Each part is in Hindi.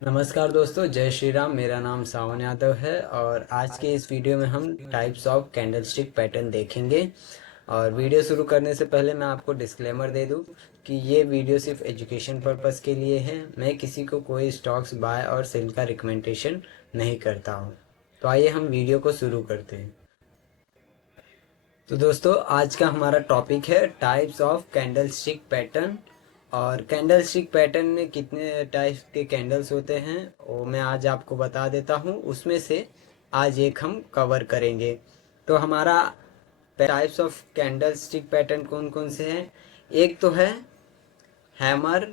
नमस्कार दोस्तों, जय श्री राम। मेरा नाम सावन यादव है और आज के इस वीडियो में हम टाइप्स ऑफ कैंडलस्टिक पैटर्न देखेंगे। और वीडियो शुरू करने से पहले मैं आपको डिस्क्लेमर दे दूं कि ये वीडियो सिर्फ एजुकेशन पर्पस के लिए है। मैं किसी को कोई स्टॉक्स बाय और सेल का रिकमेंडेशन नहीं करता हूं। तो आइए हम वीडियो को शुरू करते हैं। तो दोस्तों, आज का हमारा टॉपिक है टाइप्स ऑफ कैंडलस्टिक पैटर्न। और कैंडलस्टिक पैटर्न में कितने टाइप्स के कैंडल्स होते हैं वो मैं आज आपको बता देता हूँ। उसमें से आज एक हम कवर करेंगे। तो हमारा टाइप्स ऑफ कैंडलस्टिक पैटर्न कौन कौन से हैं? एक तो है हैमर,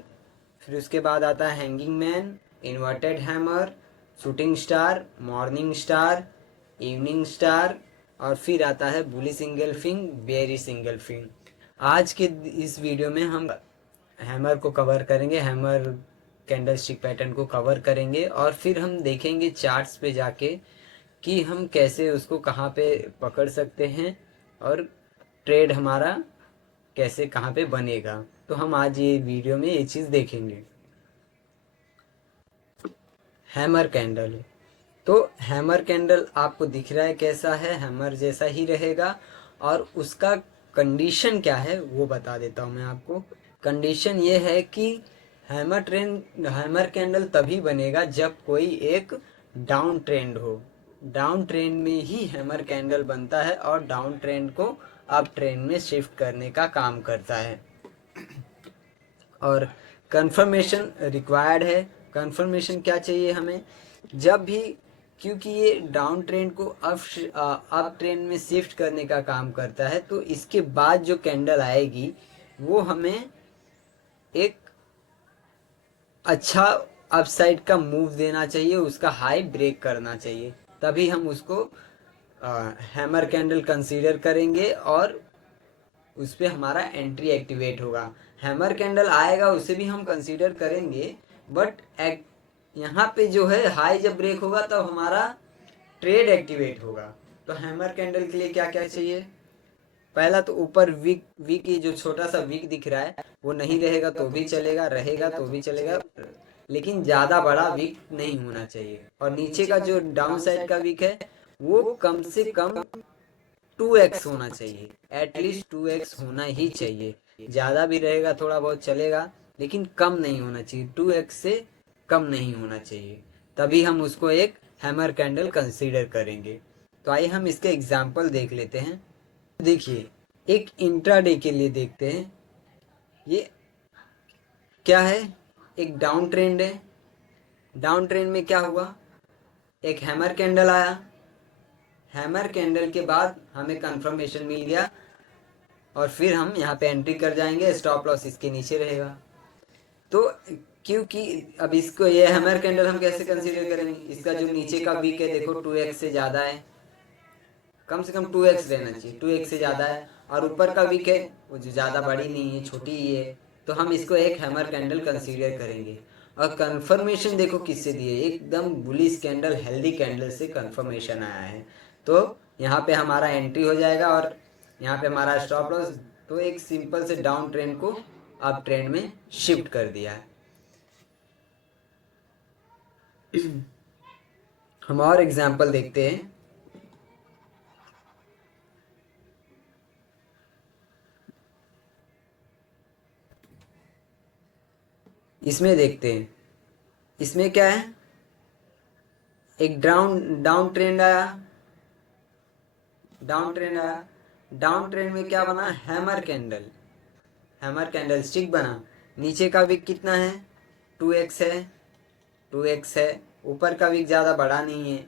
फिर उसके बाद आता है hanging man, inverted hammer, shooting star, morning star, evening star, और फिर आता है बुली सिंगल फिंग, बेरी सिंगल फिंग। आज के इस वीडियो में हम हैमर को कवर करेंगे, हैमर कैंडलस्टिक पैटर्न को कवर करेंगे, और फिर हम देखेंगे चार्ट्स पे जाके कि हम कैसे उसको कहाँ पे पकड़ सकते हैं और ट्रेड हमारा कैसे कहाँ पे बनेगा। तो हम आज ये वीडियो में ये चीज़ देखेंगे। Hammer candle. तो हैमर कैंडल आपको दिख रहा है कैसा है? हैमर जैसा ही रहेगा। और उसका कंडीशन क्या है वो बता देता हूँ मैं आपको। कंडीशन ये है कि हैमर कैंडल तभी बनेगा जब कोई एक डाउन ट्रेंड हो। डाउन ट्रेंड में ही हैमर कैंडल बनता है और डाउन ट्रेंड को अप ट्रेंड में शिफ्ट करने का काम करता है। और कंफर्मेशन रिक्वायर्ड है। कंफर्मेशन क्या चाहिए हमें? जब भी, क्योंकि ये डाउन ट्रेंड को अप ट्रेंड में शिफ्ट करने का काम करता है, तो इसके बाद जो कैंडल आएगी वो हमें एक अच्छा अपसाइड का मूव देना चाहिए, उसका हाई ब्रेक करना चाहिए, तभी हम उसको हैमर कैंडल कंसीडर करेंगे और उस पर हमारा एंट्री एक्टिवेट होगा। हैमर कैंडल आएगा उसे भी हम कंसीडर करेंगे, बट यहाँ पे जो है हाई जब ब्रेक होगा तब तो हमारा ट्रेड एक्टिवेट होगा। तो हैमर कैंडल के लिए क्या क्या चाहिए? पहला तो ऊपर विक विक ये जो छोटा सा विक दिख रहा है वो नहीं रहेगा तो भी चलेगा, रहेगा तो भी चलेगा, लेकिन ज़्यादा बड़ा विक नहीं होना चाहिए। और नीचे का जो डाउन साइड का विक है वो कम से कम 2x होना चाहिए। एटलीस्ट 2x होना ही चाहिए। ज़्यादा भी रहेगा थोड़ा बहुत चलेगा, लेकिन कम नहीं होना चाहिए, 2x से कम नहीं होना चाहिए। तभी हम उसको एक हैमर कैंडल कंसीडर करेंगे। तो आइए हम इसके एग्जाम्पल देख लेते हैं। देखिए, एक इंट्राडे के लिए देखते हैं। ये क्या है? एक डाउन ट्रेंड है। डाउन ट्रेंड में क्या हुआ? एक हैमर कैंडल आया। हैमर कैंडल के बाद हमें कंफर्मेशन मिल गया और फिर हम यहाँ पे एंट्री कर जाएंगे। स्टॉप लॉस इसके नीचे रहेगा। तो क्योंकि अब इसको, ये हैमर कैंडल हम कैसे कंसीडर करेंगे? इसका जो नीचे का वीक है देखो 2x से ज़्यादा है, कम से कम 2x रहना चाहिए, 2x से ज़्यादा है। और ऊपर का वीक है वो जो ज़्यादा बड़ी नहीं है, छोटी ही है, तो हम इसको एक हैमर कैंडल कंसीडर करेंगे। और कंफर्मेशन देखो किससे दी है? एकदम बुलिश कैंडल, हेल्दी कैंडल से कंफर्मेशन आया है। तो यहाँ पे हमारा एंट्री हो जाएगा और यहाँ पे हमारा स्टॉप लॉस। तो एक सिंपल से डाउन ट्रेंड को अप ट्रेंड में शिफ्ट कर दिया है। हम और एग्जांपल देखते हैं। इसमें देखते हैं, इसमें क्या है? एक डाउन डाउन ट्रेंड आया। डाउन ट्रेंड आया। डाउन ट्रेंड में क्या बना? Hammer candle. Hammer candle stick बना। नीचे का विक कितना है? 2x है। 2x है। ऊपर का विक ज़्यादा बड़ा नहीं है,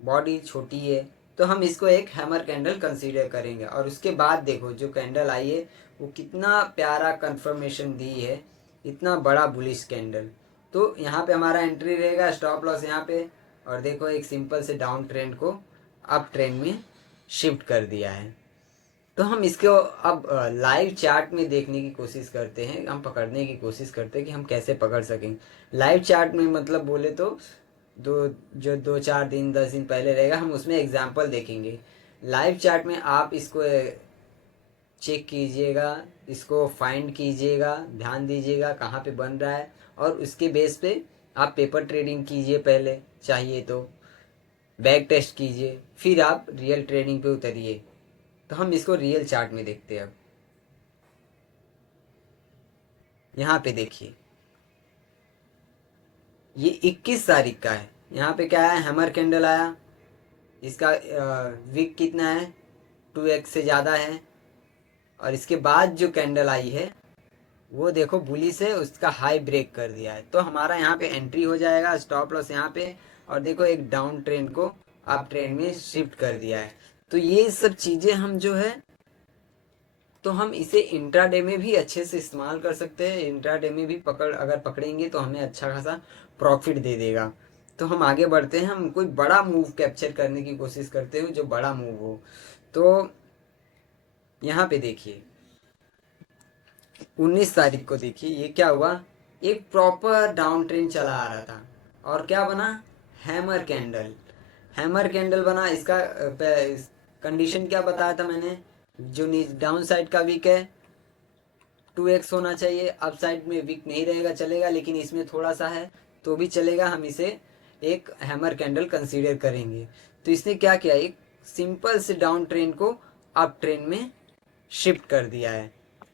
बॉडी छोटी है, तो हम इसको एक हैमर कैंडल कंसीडर करेंगे। और उसके बाद देखो जो कैंडल आई है वो कितना प्यारा कंफर्मेशन दी है, इतना बड़ा बुलिश कैंडल। तो यहाँ पे हमारा एंट्री रहेगा, स्टॉप लॉस यहाँ पे। और देखो एक सिंपल से डाउन ट्रेंड को अप ट्रेंड में शिफ्ट कर दिया है। तो हम इसको अब लाइव चार्ट में देखने की कोशिश करते हैं, हम पकड़ने की कोशिश करते हैं कि हम कैसे पकड़ सकें। लाइव चार्ट में मतलब बोले तो दो जो 2-4 दिन 10 दिन पहले रहेगा, हम उसमें एग्जाम्पल देखेंगे। लाइव चार्ट में आप इसको चेक कीजिएगा, इसको फाइंड कीजिएगा, ध्यान दीजिएगा कहाँ पे बन रहा है, और उसके बेस पे आप पेपर ट्रेडिंग कीजिए पहले, चाहिए तो बैक टेस्ट कीजिए, फिर आप रियल ट्रेडिंग पे उतरिए। तो हम इसको रियल चार्ट में देखते हैं। अब यहाँ पे देखिए, ये 21 तारीख का है। यहाँ पे क्या है, हैमर कैंडल आया, इसका विक कितना है, 2x से ज़्यादा है। और इसके बाद जो कैंडल आई है वो देखो बुलिश है, उसका हाई ब्रेक कर दिया है। तो हमारा यहाँ पे एंट्री हो जाएगा, स्टॉप लॉस यहाँ पे। और देखो एक डाउन ट्रेंड को अप ट्रेंड में शिफ्ट कर दिया है। तो ये सब चीज़ें हम जो है, तो हम इसे इंट्राडे में भी अच्छे से इस्तेमाल कर सकते हैं। इंट्राडे में भी अगर पकड़ेंगे तो हमें अच्छा खासा प्रॉफिट दे देगा। तो हम आगे बढ़ते हैं, हम कोई बड़ा मूव कैप्चर करने की कोशिश करते हो, जो बड़ा मूव हो। तो यहाँ पे देखिए 19 तारीख को देखिए ये क्या हुआ, एक प्रॉपर डाउन ट्रेंड चला आ रहा था और क्या बना, हैमर कैंडल। हैमर कैंडल बना। इसका कंडीशन क्या बताया था मैंने, जो डाउन साइड का वीक है 2x होना चाहिए, अप साइड में वीक नहीं रहेगा चलेगा, लेकिन इसमें थोड़ा सा है तो भी चलेगा, हम इसे एक हैमर कैंडल कंसीडर करेंगे। तो इसने क्या किया, एक सिंपल से डाउन ट्रेंड को अप ट्रेंड में शिफ्ट कर दिया है।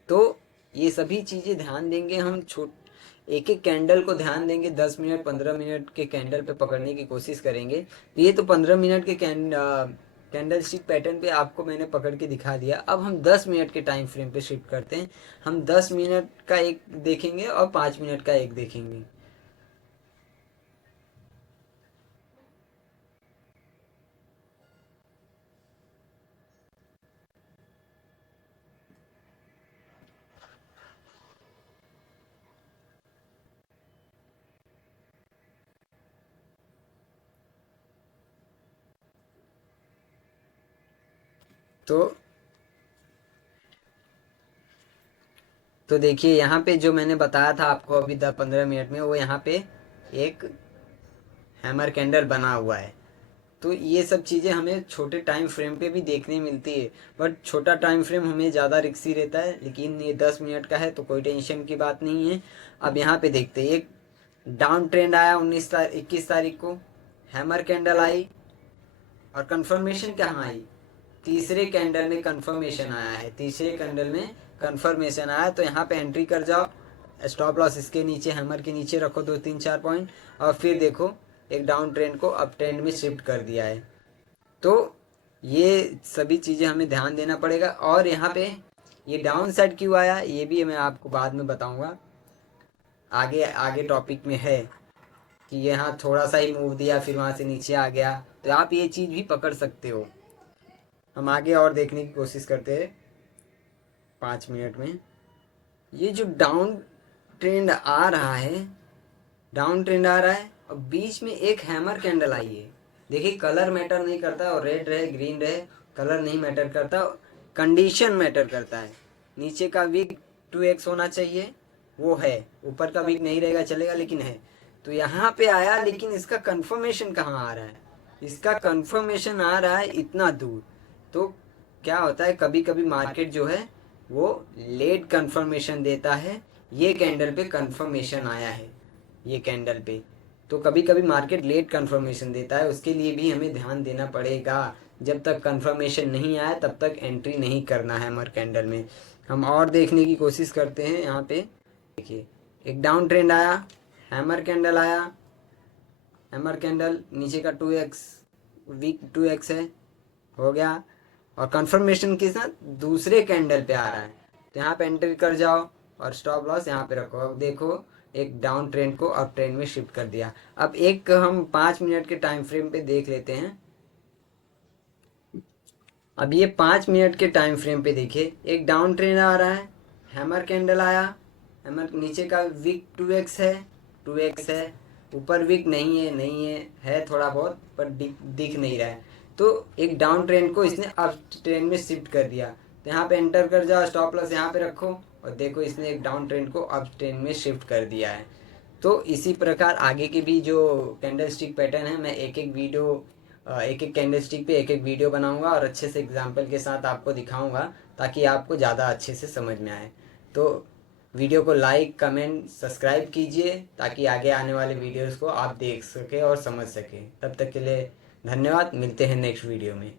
तो ये सभी चीज़ें ध्यान देंगे हम, एक एक कैंडल को ध्यान देंगे, 10 मिनट 15 मिनट के कैंडल पे पकड़ने की कोशिश करेंगे। ये तो 15 मिनट के कैंडल स्टिक पैटर्न पे आपको मैंने पकड़ के दिखा दिया। अब हम 10 मिनट के टाइम फ्रेम पे शिफ्ट करते हैं। हम 10 मिनट का एक देखेंगे और 5 मिनट का एक देखेंगे। तो देखिए यहाँ पे जो मैंने बताया था आपको अभी 10-15 मिनट में, वो यहाँ पे एक हैमर कैंडल बना हुआ है। तो ये सब चीज़ें हमें छोटे टाइम फ्रेम पे भी देखने मिलती है, बट छोटा टाइम फ्रेम हमें ज़्यादा रिक्सी रहता है, लेकिन ये 10 मिनट का है तो कोई टेंशन की बात नहीं है। अब यहाँ पे देखते हैं, एक डाउन ट्रेंड आया 21 तारीख को, हैमर कैंडल आई और कंफर्मेशन कहाँ आई, तीसरे कैंडल में कंफर्मेशन आया है। तीसरे कैंडल में कंफर्मेशन आया तो यहाँ पे एंट्री कर जाओ, स्टॉप लॉस इसके नीचे, हैमर के नीचे रखो 2-3-4 पॉइंट, और फिर देखो एक डाउन ट्रेंड को अप ट्रेंड में शिफ्ट कर दिया है। तो ये सभी चीज़ें हमें ध्यान देना पड़ेगा। और यहाँ पे ये डाउन साइड क्यों आया, ये भी मैं आपको बाद में बताऊंगा, आगे आगे टॉपिक में है कि यहाँ थोड़ा सा ही मूव दिया फिर वहाँ से नीचे आ गया, तो आप ये चीज़ भी पकड़ सकते हो। हम आगे और देखने की कोशिश करते हैं 5 मिनट में। ये जो डाउन ट्रेंड आ रहा है, डाउन ट्रेंड आ रहा है और बीच में एक हैमर कैंडल आई है। देखिए कलर मैटर नहीं करता, और रेड रहे ग्रीन रहे कलर नहीं मैटर करता, कंडीशन मैटर करता है। नीचे का वीक 2x होना चाहिए, वो है। ऊपर का वीक नहीं रहेगा चलेगा, लेकिन है। तो यहाँ पे आया, लेकिन इसका कंफर्मेशन कहाँ आ रहा है, इसका कंफर्मेशन आ रहा है इतना दूर। तो क्या होता है, कभी कभी मार्केट जो है वो लेट कंफर्मेशन देता है। ये कैंडल पे कंफर्मेशन आया है, ये कैंडल पे, तो कभी कभी मार्केट लेट कंफर्मेशन देता है, उसके लिए भी हमें ध्यान देना पड़ेगा। जब तक कंफर्मेशन नहीं आया तब तक एंट्री नहीं करना है हैमर कैंडल में। हम और देखने की कोशिश करते हैं। यहाँ पे देखिए एक डाउन ट्रेंड आया, हैमर कैंडल आया, हैमर कैंडल नीचे का 2x वीक 2x है, हो गया। और कंफर्मेशन के साथ दूसरे कैंडल पे आ रहा है, तो यहाँ पे एंटर कर जाओ और स्टॉप लॉस यहाँ पे रखो। अब देखो एक डाउन ट्रेंड को अप ट्रेंड में शिफ्ट कर दिया। अब एक हम 5 मिनट के टाइम फ्रेम पे देख लेते हैं। अब ये 5 मिनट के टाइम फ्रेम पे देखिए, एक डाउन ट्रेंड आ रहा है, हैमर कैंडल आया, हैमर नीचे का विक 2x है, 2x है, ऊपर विक नहीं है, नहीं है थोड़ा बहुत पर दिख नहीं रहा है। तो एक डाउन ट्रेंड को इसने अप ट्रेंड में शिफ्ट कर दिया, तो यहाँ पे एंटर कर जाओ, स्टॉप लॉस यहाँ पे रखो, और देखो इसने एक डाउन ट्रेंड को अप ट्रेंड में शिफ्ट कर दिया है। तो इसी प्रकार आगे के भी जो कैंडल स्टिक पैटर्न है, मैं एक एक वीडियो, एक एक कैंडल स्टिक पे एक एक वीडियो बनाऊंगा और अच्छे से एग्जांपल के साथ आपको दिखाऊंगा, ताकि आपको ज़्यादा अच्छे से समझ में आए। तो वीडियो को लाइक कमेंट सब्सक्राइब कीजिए ताकि आगे आने वाले वीडियोस को आप देख सके और समझ सके। तब तक के लिए धन्यवाद, मिलते हैं नेक्स्ट वीडियो में।